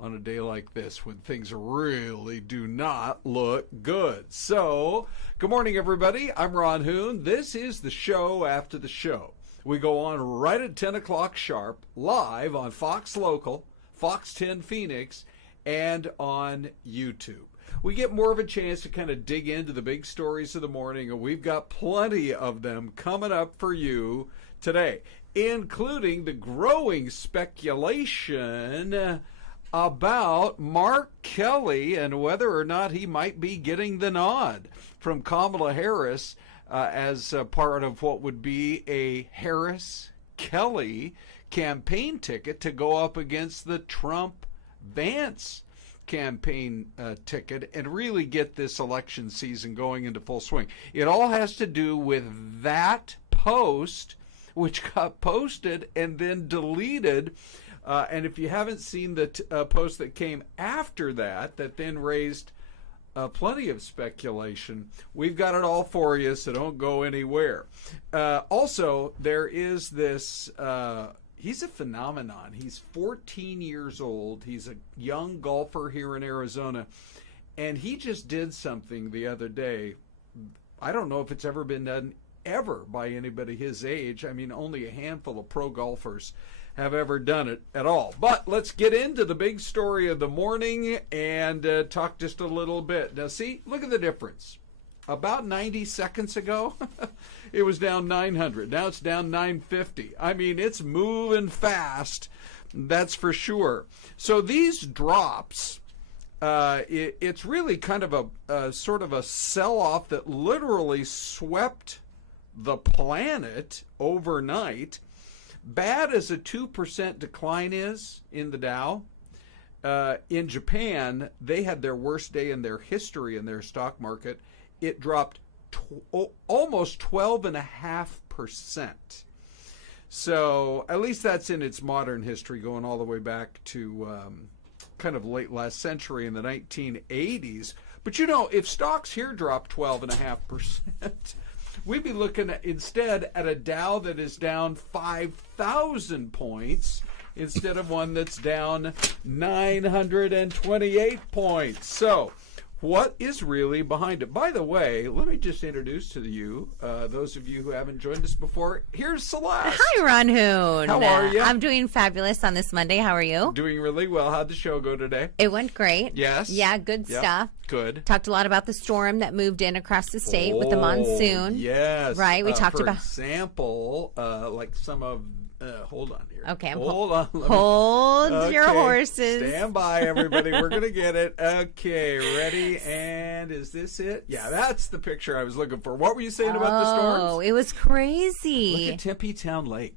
on a day like this when things really do not look good. So, good morning, everybody. I'm Ron Hoon. This is the show after the show. We go on right at 10 o'clock sharp, live on Fox Local, Fox 10 Phoenix, and on YouTube. We get more of a chance to kind of dig into the big stories of the morning, and we've got plenty of them coming up for you today, including the growing speculation about Mark Kelly and whether or not he might be getting the nod from Kamala Harris as part of what would be a Harris-Kelly campaign ticket to go up against the Trump-Vance campaign ticket and really get this election season going into full swing. It all has to do with that post, which got posted and then deleted. And if you haven't seen the post that came after that, that then raised plenty of speculation, we've got it all for you, so don't go anywhere. Also, there is this, he's a phenomenon. He's 14 years old. He's a young golfer here in Arizona, and he just did something the other day. I don't know if it's ever been done ever by anybody his age. I mean, only a handful of pro golfers have ever done it at all. But let's get into the big story of the morning and talk just a little bit. Now, see, look at the difference. About 90 seconds ago, it was down 900. Now it's down 950. I mean, it's moving fast, that's for sure. So these drops, it's really kind of a sort of a sell-off that literally swept the planet overnight. Bad as a 2% decline is in the Dow, in Japan, they had their worst day in their history in their stock market. It dropped almost 12.5%. So at least that's in its modern history, going all the way back to kind of late last century in the 1980s. But you know, if stocks here drop 12.5%, we'd be looking at, instead at a Dow that is down 5,000 points instead of one that's down 928 points. So what is really behind it? By the way, let me just introduce to you, those of you who haven't joined us before, here's Celeste. Hi, Ron Hoon. How are you? I'm doing fabulous on this Monday. How are you? Doing really well. How'd the show go today? It went great. Yes? Yeah, good stuff. Good. Talked a lot about the storm that moved in across the state with the monsoon. Yes. Right, we talked about... For example, like some of... hold on here. Okay, hold on. Hold your horses. Stand by, everybody. We're going to get it. Okay, ready? And is this it? Yeah, that's the picture I was looking for. What were you saying about the storms? Oh, it was crazy. Look at Tempe Town Lake.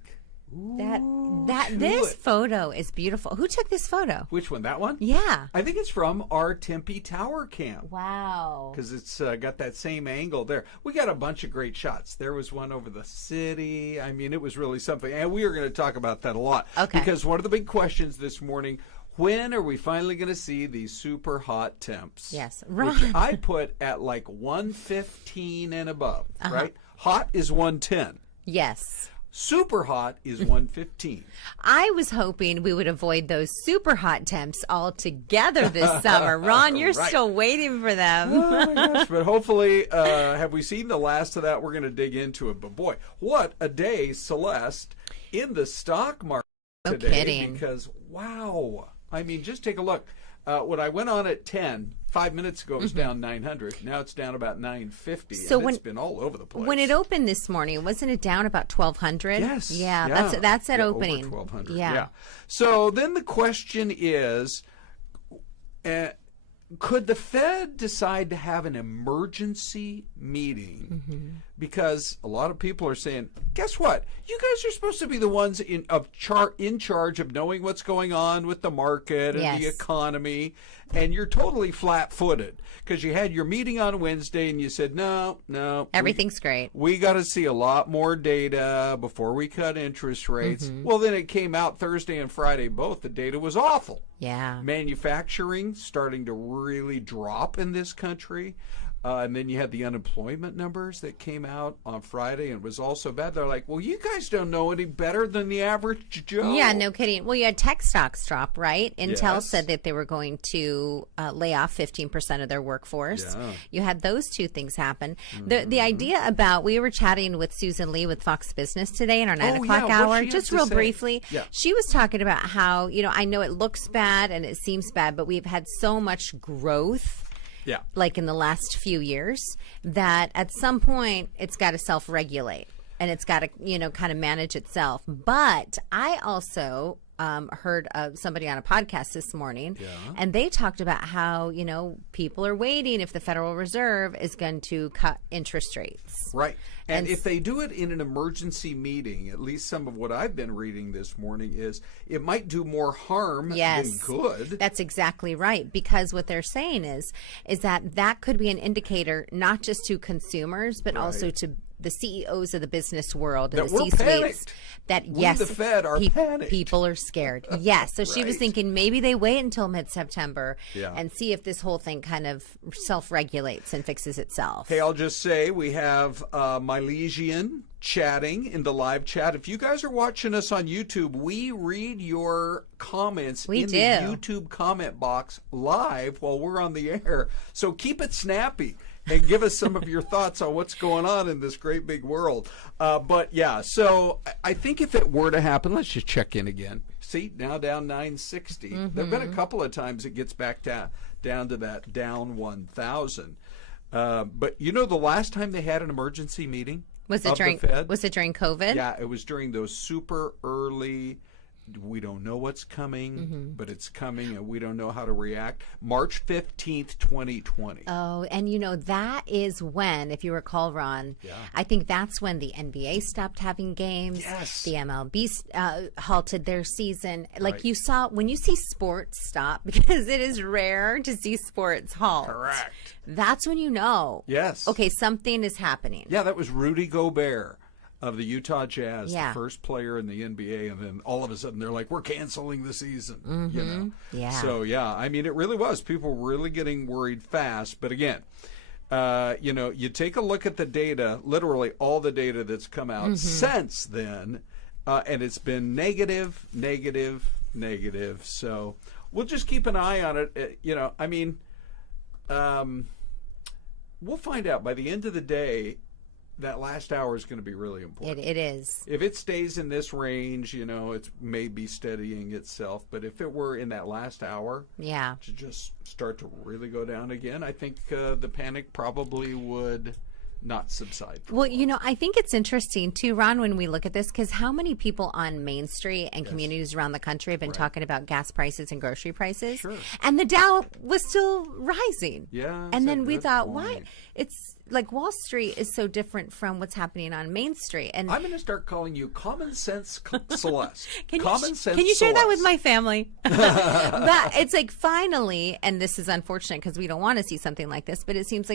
This photo is beautiful. Who took this photo? Which one? That one? Yeah. I think it's from our Tempe Tower camp. Wow. Because it's got that same angle there. We got a bunch of great shots. There was one over the city. I mean, it was really something. And we are going to talk about that a lot. Okay. Because one of the big questions this morning, when are we finally going to see these super hot temps? Yes. Which I put at like 115 and above, right? Hot is 110. Yes. Super hot is 115. I was hoping we would avoid those super hot temps altogether this summer. Ron, you're Right. still waiting for them. Oh my gosh, but hopefully, have we seen the last of that? We're going to dig into it. But boy, what a day, Celeste, in the stock market today. No kidding. Because, wow. I mean, just take a look. When I went on at 10, 5 minutes ago, it was down 900. Now it's down about 950. So and it's been all over the place. When it opened this morning, wasn't it down about 1,200? Yes. Yeah, that's at opening. Over 1,200. Yeah. So then the question is, could the Fed decide to have an emergency meeting? Because a lot of people are saying, guess what? You guys are supposed to be the ones in charge of knowing what's going on with the market and the economy, and you're totally flat-footed because you had your meeting on Wednesday and you said, no, Everything's great. we got to see a lot more data before we cut interest rates. Well, then it came out Thursday and Friday both. The data was awful. Yeah. Manufacturing starting to really drop in this country. And then you had the unemployment numbers that came out on Friday, and it was all so bad. They're like, well, you guys don't know any better than the average Joe. Yeah, no kidding. Well, you had tech stocks drop, right? Intel Yes. said that they were going to lay off 15% of their workforce. Yeah. You had those two things happen. The idea about, we were chatting with Susan Lee with Fox Business today in our 9 Oh, o'clock yeah, what'd hour, she have just to real say? briefly. Yeah. She was talking about how, I know it looks bad and it seems bad, but we've had so much growth. Yeah. Like in the last few years, that at some point it's got to self-regulate and it's got to, kind of manage itself. But I also heard somebody on a podcast this morning, and they talked about how, people are waiting if the Federal Reserve is going to cut interest rates. Right. And if they do it in an emergency meeting, at least some of what I've been reading this morning is it might do more harm than good. That's exactly right. Because what they're saying is that could be an indicator not just to consumers, but also to the CEOs of the business world and That the we're C-suites. panicked. That We, the Fed, are panicked. People are scared. Yes. So she was thinking maybe they wait until mid-September and see if this whole thing kind of self-regulates and fixes itself. Hey, I'll just say we have Milesian chatting in the live chat. If you guys are watching us on YouTube, we read your comments the YouTube comment box live while we're on the air. So keep it snappy and give us some of your thoughts on what's going on in this great big world. But yeah, so I think if it were to happen, let's just check in again. See, now down 960. There have been a couple of times it gets back down to that down 1,000. But the last time they had an emergency meeting was it during COVID? Yeah, it was during those super early, we don't know what's coming, but it's coming and we don't know how to react. March 15th, 2020. Oh, and that is when, if you recall, Ron, I think that's when the NBA stopped having games. Yes. The MLB halted their season. Like you saw, when you see sports stop, because it is rare to see sports halt. Correct. That's when you know. Yes. Okay, something is happening. Yeah, that was Rudy Gobert of the Utah Jazz, the first player in the NBA, and then all of a sudden they're like, we're canceling the season. Yeah. So yeah, I mean, it really was. People were really getting worried fast. But again, you take a look at the data, literally all the data that's come out since then, and it's been negative. So we'll just keep an eye on it. We'll find out by the end of the day. That last hour is going to be really important. It is. If it stays in this range, it may be steadying itself. But if it were in that last hour, to just start to really go down again, I think the panic probably would not subside. Well, I think it's interesting too, Ron, when we look at this, because how many people on Main Street and communities around the country have been talking about gas prices and grocery prices, and the Dow was still rising. Yeah, and then we thought, why? It's like Wall Street is so different from what's happening on Main Street. And I'm going to start calling you Common Sense Celeste. Can you share that with my family? But it's like finally, and this is unfortunate because we don't want to see something like this, but it seems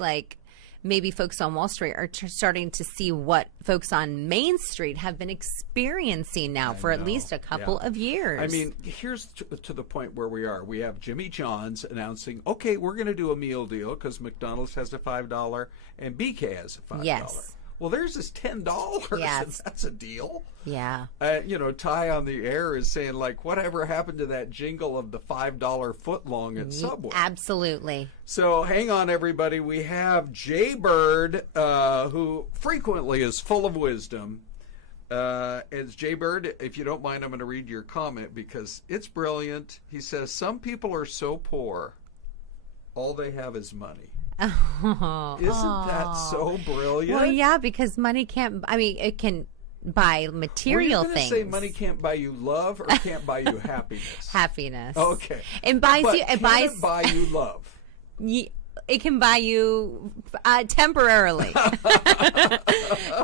like maybe folks on Wall Street are starting to see what folks on Main Street have been experiencing now for at least a couple of years. I mean, here's to the point where we are. We have Jimmy John's announcing, okay, we're going to do a meal deal because McDonald's has a $5 and BK has a $5. Yes. Well, theirs is $10. Yes. That's a deal. Yeah. Ty on the air is saying, like, whatever happened to that jingle of the $5 footlong at Subway? Absolutely. So hang on, everybody. We have Jay Bird, who frequently is full of wisdom. It's Jay Bird. If you don't mind, I'm going to read your comment because it's brilliant. He says, some people are so poor, all they have is money. Isn't that so brilliant? Well, yeah, because money can't, it can buy material things. Were you things. say money can't buy you love or can't buy you happiness? Happiness. Okay. It buys but you. It buys. Buy you love. It can buy you temporarily.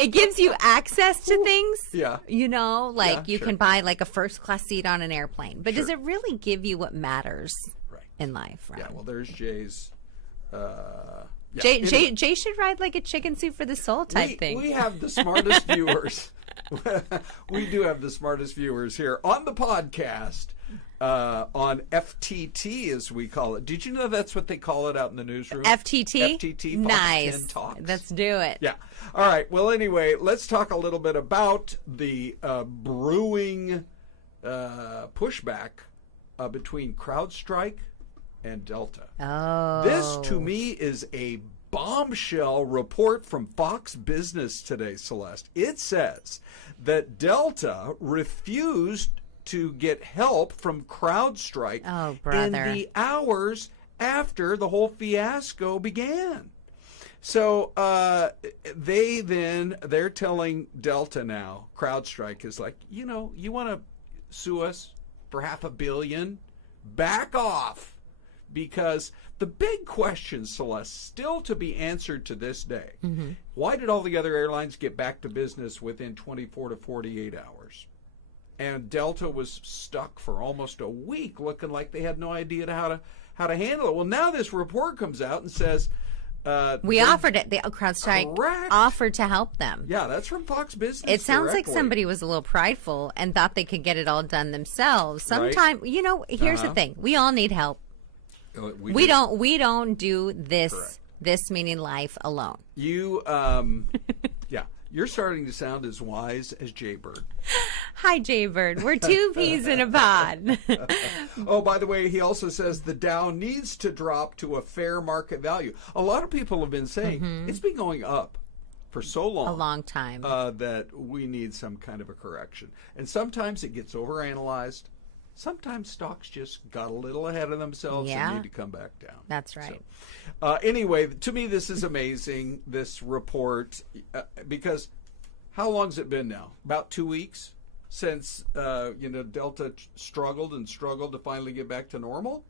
It gives you access to things. Yeah. You can buy like a first class seat on an airplane. But does it really give you what matters in life? Right? Yeah. Well, there's Jay's. Jay should ride like a chicken soup for the soul type thing. We have the smartest viewers. We do have the smartest viewers here on the podcast. on FTT, as we call it. Did you know that's what they call it out in the newsroom? FTT? FTT, Fox Nice. 10 Talks. Let's do it. Yeah. All right. Well, anyway, let's talk a little bit about the brewing pushback between CrowdStrike and Delta. Oh. This, to me, is a bombshell report from Fox Business today, Celeste. It says that Delta refused to get help from CrowdStrike in the hours after the whole fiasco began. So they're telling Delta now, CrowdStrike is like, you want to sue us for $500 million? Back off. Because the big question, Celeste, still to be answered to this day, why did all the other airlines get back to business within 24 to 48 hours? And Delta was stuck for almost a week, looking like they had no idea how to handle it. Well, now this report comes out and says we offered it. The CrowdStrike offered to help them. Yeah, that's from Fox Business. It sounds directly. like somebody was a little prideful and thought they could get it all done themselves. Sometimes, here's the thing: we all need help. We don't do this. Correct. This meaning life alone. You, you're starting to sound as wise as Jaybird. Hi, Jaybird. We're two peas in a pod. Oh, by the way, he also says the Dow needs to drop to a fair market value. A lot of people have been saying it's been going up for so long. A long time. That we need some kind of a correction. And sometimes it gets overanalyzed. Sometimes stocks just got a little ahead of themselves and need to come back down. That's right. So, anyway, to me, this is amazing, this report, because how long's it been now? About 2 weeks since, Delta struggled to finally get back to normal.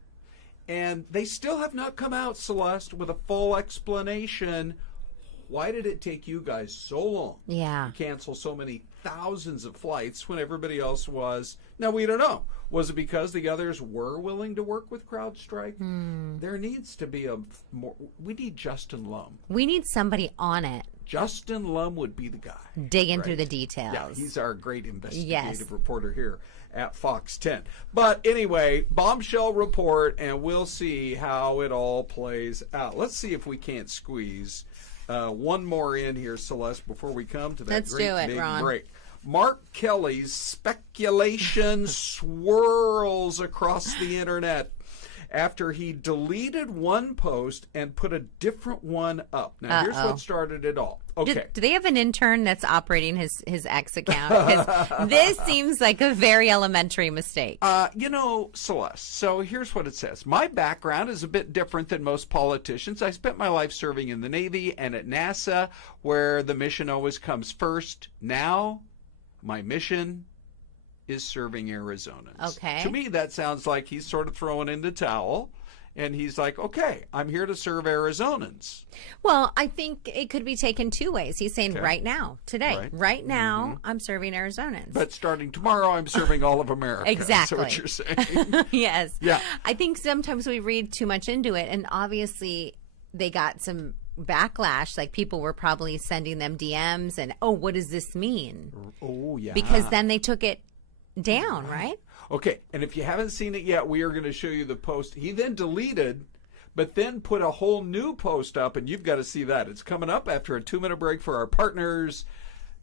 And they still have not come out, Celeste, with a full explanation. Why did it take you guys so long to cancel so many thousands of flights when everybody else was? Now, we don't know. Was it because the others were willing to work with CrowdStrike? There needs to be we need Justin Lum. We need somebody on it. Justin Lum would be the guy. Digging through the details. Yeah, he's our great investigative reporter here at Fox 10. But anyway, bombshell report, and we'll see how it all plays out. Let's see if we can't squeeze one more in here, Celeste, before we come to that big break. Mark Kelly's speculation swirls across the internet after he deleted one post and put a different one up. Now, here's what started it all. Okay. Do they have an intern that's operating his X account? Because this seems like a very elementary mistake. Celeste, so here's what it says. My background is a bit different than most politicians. I spent my life serving in the Navy and at NASA, where the mission always comes first. Now, my mission is serving Arizonans. Okay. To me, that sounds like he's sort of throwing in the towel. And he's like, okay, I'm here to serve Arizonans. Well, I think it could be taken two ways. He's saying right now, today, right now, I'm serving Arizonans. But starting tomorrow, I'm serving all of America. Exactly. That's what you're saying. Yes. Yeah. I think sometimes we read too much into it, and obviously they got some backlash. Like people were probably sending them DMs and, what does this mean? Oh, yeah. Because then they took it down, right? Okay, and if you haven't seen it yet, we are going to show you the post. He then deleted, but then put a whole new post up, and you've got to see that. It's coming up after a 2-minute break for our partners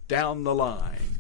down the line.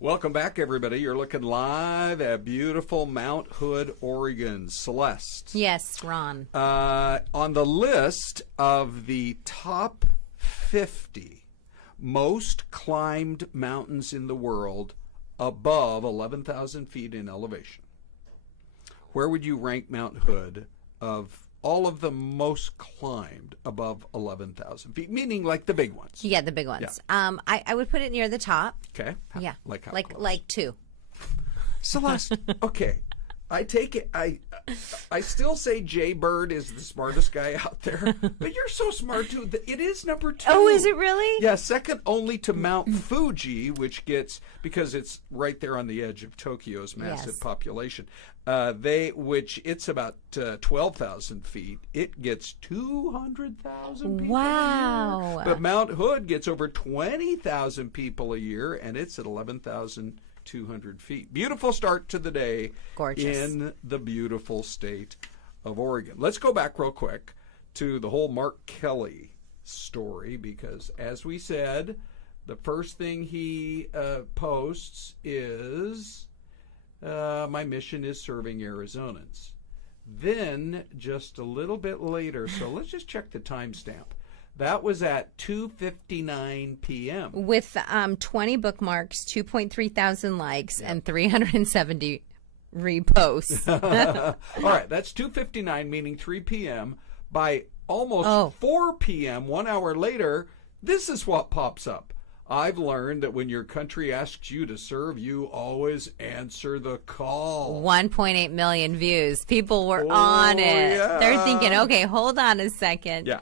Welcome back, everybody. You're looking live at beautiful Mount Hood, Oregon. Celeste. Yes, Ron. On the list of the top 50 most climbed mountains in the world above 11,000 feet in elevation, where would you rank Mount Hood of all of the most climbed above 11,000 feet, meaning like the big ones? Yeah, the big ones. Yeah. I would put it near the top. Okay. Yeah. Like how close? Like 2. Celeste, okay. I take it. I still say Jay Bird is the smartest guy out there, but you're so smart too. It is number 2. Oh, is it really? Yeah, second only to Mount Fuji, which gets, because it's right there on the edge of Tokyo's massive population. Which it's about 12,000 feet. It gets 200,000 people a year. But Mount Hood gets over 20,000 people a year, and it's at 11,200 feet. Beautiful start to the day. Gorgeous. In the beautiful state of Oregon. Let's go back real quick to the whole Mark Kelly story, because as we said, the first thing he posts is, my mission is serving Arizonans. Then just a little bit later, so let's just check the timestamp. That was at 2:59 p.m. With 20 bookmarks, 2.3 thousand likes, and 370 reposts. All right, that's 2:59, meaning 3 p.m. By almost 4 p.m., 1 hour later, this is what pops up. I've learned that when your country asks you to serve, you always answer the call. 1.8 million views. People were on it. Yeah. They're thinking, okay, hold on a second. Yeah.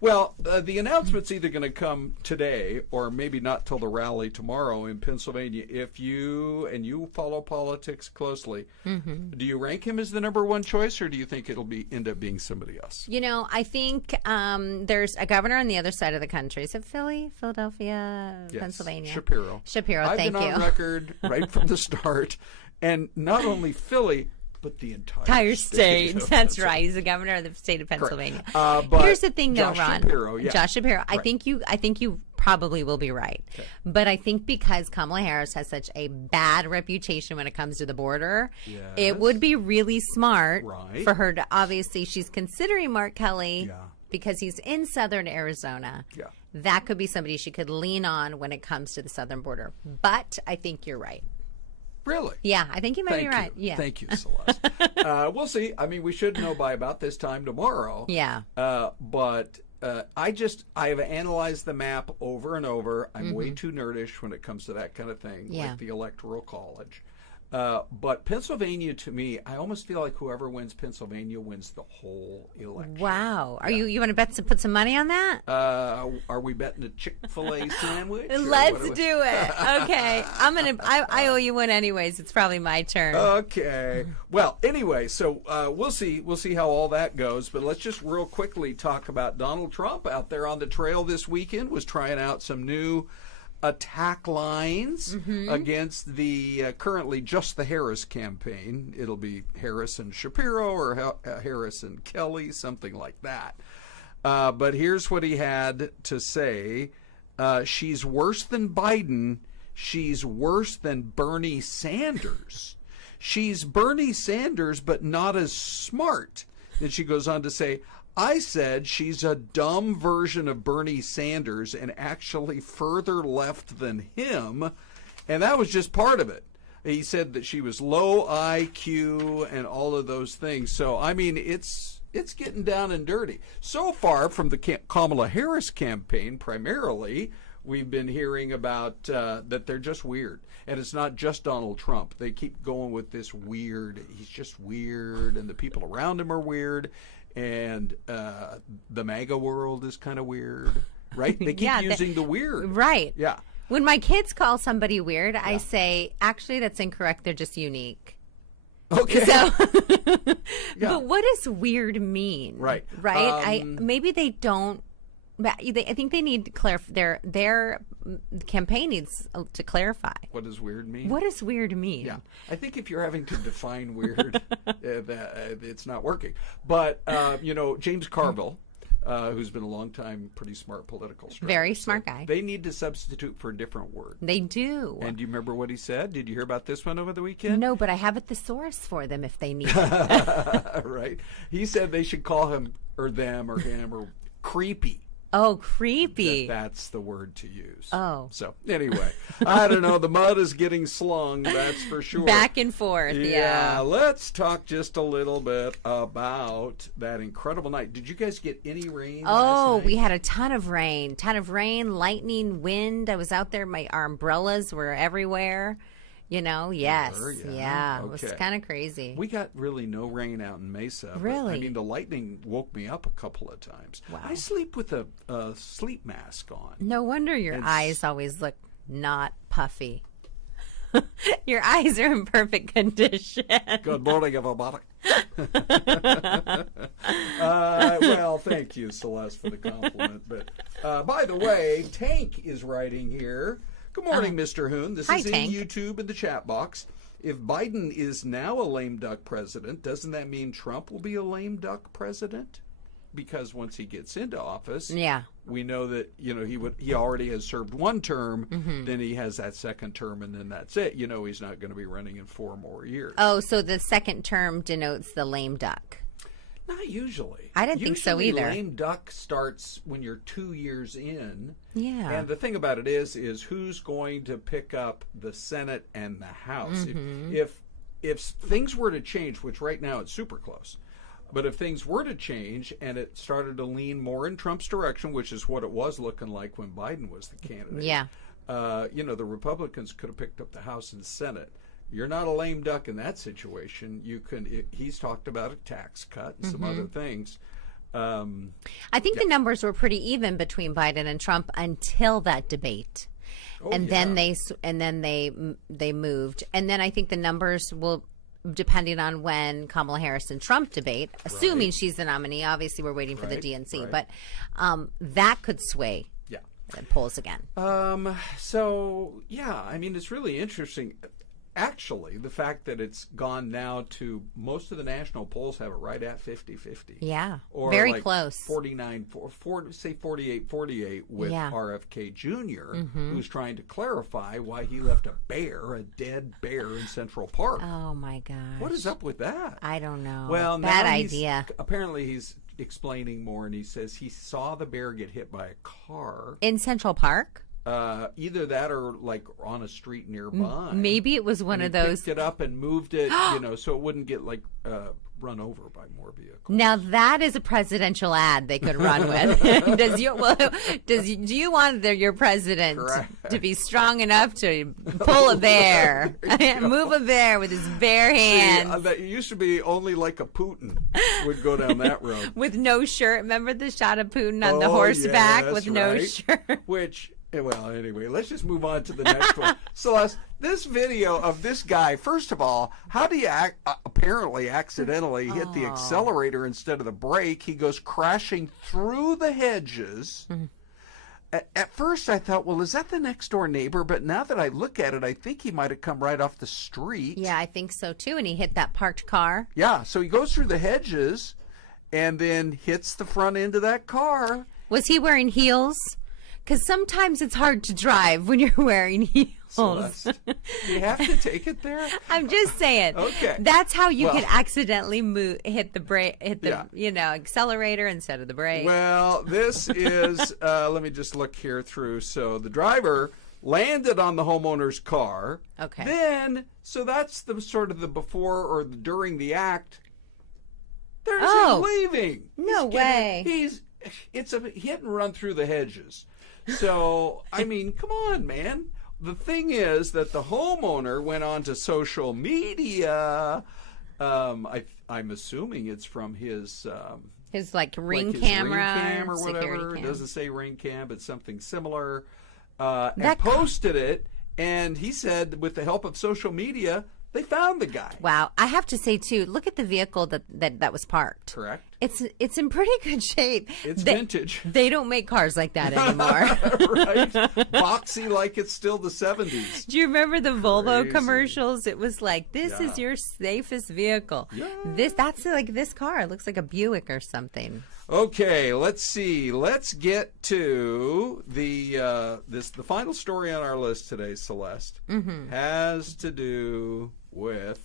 Well, the announcement's either going to come today or maybe not till the rally tomorrow in Pennsylvania. If you follow politics closely, do you rank him as the number 1 choice, or do you think it'll end up being somebody else? You know, I think there's a governor on the other side of the country. Is it Philadelphia, Yes. Pennsylvania? Shapiro, thank you. I've been on record right from the start, and not only Philly, but the entire state. That's right. He's the governor of the state of Pennsylvania. But here's the thing, though, Josh Ron. Shapiro, Josh Shapiro. Right. I think you probably will be right. Okay. But I think because Kamala Harris has such a bad reputation when it comes to the border, it would be really smart for her to, obviously, she's considering Mark Kelly because he's in southern Arizona. Yeah. That could be somebody she could lean on when it comes to the southern border. But I think you're right. Really? Yeah, I think you might be right. Yeah. Thank you, Celeste. We'll see. I mean, we should know by about this time tomorrow. Yeah. But I have analyzed the map over and over. I'm way too nerdish when it comes to that kind of thing, like the Electoral College. But Pennsylvania, to me, I almost feel like whoever wins Pennsylvania wins the whole election. Wow. Are you want to put some money on that? Are we betting a Chick-fil-A sandwich? Let's do it. Okay. I owe you one anyways. It's probably my turn. Okay. Well, anyway, so we'll see how all that goes. But let's just real quickly talk about Donald Trump out there on the trail this weekend. Was trying out some new attack lines against the currently just the Harris campaign. It'll be Harris and Shapiro or Harris and Kelly, something like that. But here's what he had to say. She's worse than Biden. She's worse than Bernie Sanders. She's Bernie Sanders, but not as smart. Then she goes on to say, I said she's a dumb version of Bernie Sanders and actually further left than him. And that was just part of it. He said that she was low IQ and all of those things. So, I mean, it's getting down and dirty. So far from the Kamala Harris campaign, primarily, we've been hearing about that they're just weird. And it's not just Donald Trump. They keep going with this weird. He's just weird, and the people around him are weird. And the MAGA world is kind of weird, right? They keep using the weird. Right. Yeah. When my kids call somebody weird, I say, actually, that's incorrect. They're just unique. Okay. So, but what does weird mean? Right. Right? Maybe they don't. I think they need to clarify. Their campaign needs to clarify. What does weird mean? What does weird mean? Yeah, I think if you're having to define weird, it's not working. But James Carville, who's been a long time, pretty smart political strategist. Very smart guy. They need to substitute for a different word. They do. And do you remember what he said? Did you hear about this one over the weekend? No, but I have a thesaurus for them if they need it. Right. He said they should call him or them or him or creepy. Oh, creepy. That's the word to use. Oh. So, anyway, I don't know. The mud is getting slung, that's for sure. Back and forth, yeah. Let's talk just a little bit about that incredible night. Did you guys get any rain last night? We had a ton of rain. Lightning, wind. I was out there. Our umbrellas were everywhere. Yes. Sure, yeah. Okay. It was kind of crazy. We got really no rain out in Mesa. Really? I mean, the lightning woke me up a couple of times. Wow. I sleep with a sleep mask on. No wonder your eyes always look not puffy. Your eyes are in perfect condition. Good morning, everybody. Well, thank you, Celeste, for the compliment. But by the way, Tank is writing here. Good morning, Mr. Hoon. This is Tank. in YouTube in the chat box. If Biden is now a lame duck president, doesn't that mean Trump will be a lame duck president? Because once he gets into office, we know that he already has served one term, then he has that second term, and then that's it. He's not going to be running in 4 more years. Oh, so the second term denotes the lame duck. Not usually. I didn't think so either. Lame duck starts when you're 2 years in. Yeah. And the thing about it is who's going to pick up the Senate and the House? If things were to change, which right now it's super close, but if things were to change and it started to lean more in Trump's direction, which is what it was looking like when Biden was the candidate, the Republicans could have picked up the House and Senate. You're not a lame duck in that situation. He's talked about a tax cut and some other things. I think the numbers were pretty even between Biden and Trump until that debate. Then they moved. And then I think the numbers will, depending on when Kamala Harris and Trump debate, assuming she's the nominee. Obviously, we're waiting for the DNC, but that could sway the polls again. It's really interesting. Actually, the fact that it's gone now to most of the national polls have it right at 50-50. Yeah, or very like close. 48-48 with RFK Jr., Mm-hmm. who's trying to clarify why he left a dead bear in Central Park. Oh, my gosh. What is up with that? I don't know. Well, bad now idea. Apparently, he's explaining more, and he says he saw the bear get hit by a car. In Central Park? Either that or like on a street nearby. Maybe it was one of those. Picked it up and moved it, so it wouldn't get run over by more vehicles. Now that is a presidential ad they could run with. Do you want your president to be strong enough to pull a bear, move a bear with his bare hands? That used to be only like a Putin would go down that road with no shirt. Remember the shot of Putin on the horseback with no shirt? Well, anyway, let's just move on to the next one. Celeste, this video of this guy, first of all, how do you apparently accidentally hit the accelerator instead of the brake? He goes crashing through the hedges. At first, I thought, well, is that the next door neighbor? But now that I look at it, I think he might have come right off the street. Yeah, I think so, too. And he hit that parked car. Yeah, so he goes through the hedges and then hits the front end of that car. Was he wearing heels? Because sometimes it's hard to drive when you're wearing heels. Celeste, you have to take it there? I'm just saying. Okay. That's how you can accidentally hit the brake, accelerator instead of the brake. Well, this is, let me just look here through. So the driver landed on the homeowner's car. Okay. Then, so that's the sort of the before or the during the act. There's him leaving. No way. It's a hit and run through the hedges. So, I mean, come on, man. The thing is that the homeowner went on to social media. I'm assuming it's from his ring camera. Ring cam or whatever. It doesn't say ring cam, but something similar. And posted it. And he said, with the help of social media, they found the guy. Wow. I have to say, too, look at the vehicle that was parked. Correct. It's in pretty good shape. It's vintage. They don't make cars like that anymore. Right. Boxy like it's still the 70s. Do you remember the Volvo commercials? It was like, this is your safest vehicle. Yeah. That's like this car. It looks like a Buick or something. Okay, let's see. Let's get to the final story on our list today, Celeste. Has to do with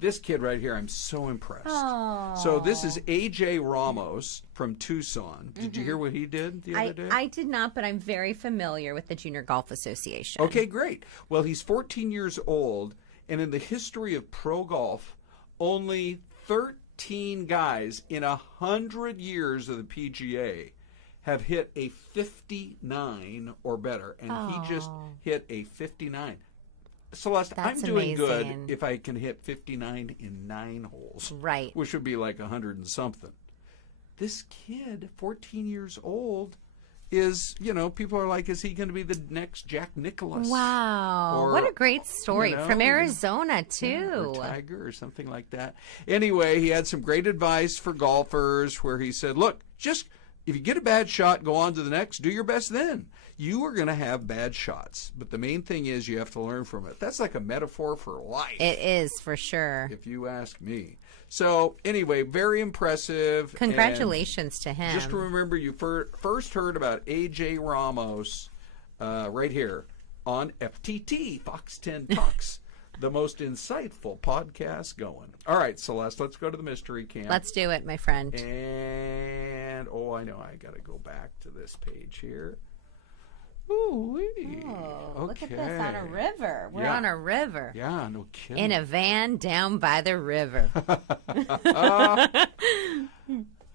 this kid right here. I'm so impressed. Oh. So this is A.J. Ramos from Tucson. Did you hear what he did the other day? I did not, but I'm very familiar with the Junior Golf Association. Okay, great. Well, he's 14 years old, and in the history of pro golf, only 13 guys in 100 years of the PGA have hit a 59 or better, and he just hit a 59. Celeste, That's I'm doing good amazing. if I can hit 59 in 9 holes. Right. Which would be like 100 and something. This kid, 14 years old, is, people are like, is he going to be the next Jack Nicklaus? Wow. Or, what a great story. From Arizona, too. Or Tiger or something like that. Anyway, he had some great advice for golfers where he said, look, just if you get a bad shot, go on to the next, do your best then. You are going to have bad shots, but the main thing is you have to learn from it. That's like a metaphor for life. It is, for sure. If you ask me. So, anyway, very impressive. Congratulations to him. Just remember, you first heard about A.J. Ramos right here on FTT, Fox 10 Talks, the most insightful podcast going. All right, Celeste, let's go to the mystery camp. Let's do it, my friend. And, I know, I got to go back to this page here. Ooh-wee. Oh, look at this on a river. We're on a river. Yeah, no kidding. In a van down by the river.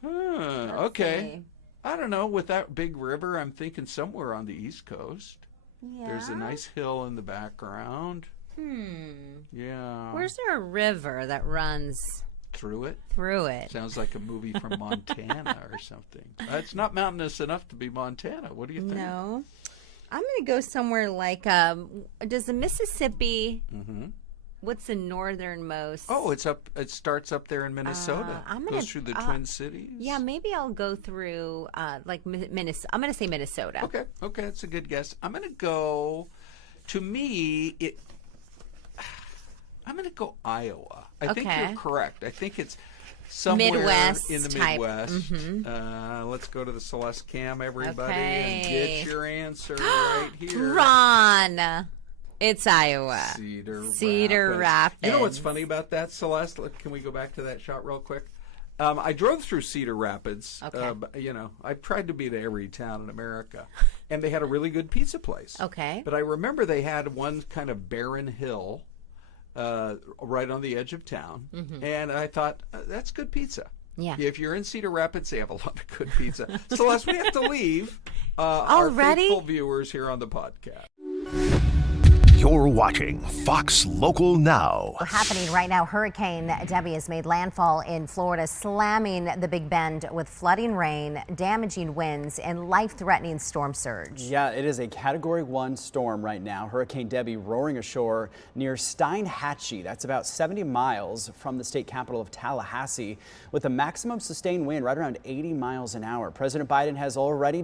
Okay. I don't know. With that big river, I'm thinking somewhere on the East Coast. Yeah. There's a nice hill in the background. Yeah. Where's there a river that runs through it? Through it. Sounds like a movie from Montana or something. It's not mountainous enough to be Montana. What do you think? No. I'm going to go somewhere like, does the Mississippi, what's the northernmost? Oh, it's up. It starts up there in Minnesota. Goes through the Twin Cities. Yeah, maybe I'll go through, like, Minnesota. I'm going to say Minnesota. Okay, that's a good guess. I'm going to go, to me, I'm going to go Iowa. I think you're correct. I think it's somewhere Midwest in the type. Midwest. Let's go to the Celeste Cam, everybody, and get your answer right here. Ron. It's Iowa. Cedar Rapids. You know what's funny about that, Celeste? Can we go back to that shot real quick? I drove through Cedar Rapids. I've tried to be to every town in America, and they had a really good pizza place. Okay. But I remember they had one kind of barren hill right on the edge of town, and I thought, that's good pizza. Yeah. If you're in Cedar Rapids, they have a lot of good pizza. Celeste, we have to leave Already? our faithful viewers here on the podcast. You're watching Fox Local Now. Happening right now, Hurricane Debbie has made landfall in Florida, slamming the Big Bend with flooding rain, damaging winds, and life-threatening storm surge. Yeah, it is a Category 1 storm right now. Hurricane Debbie roaring ashore near Steinhatchee. That's about 70 miles from the state capital of Tallahassee, with a maximum sustained wind right around 80 miles an hour. President Biden has already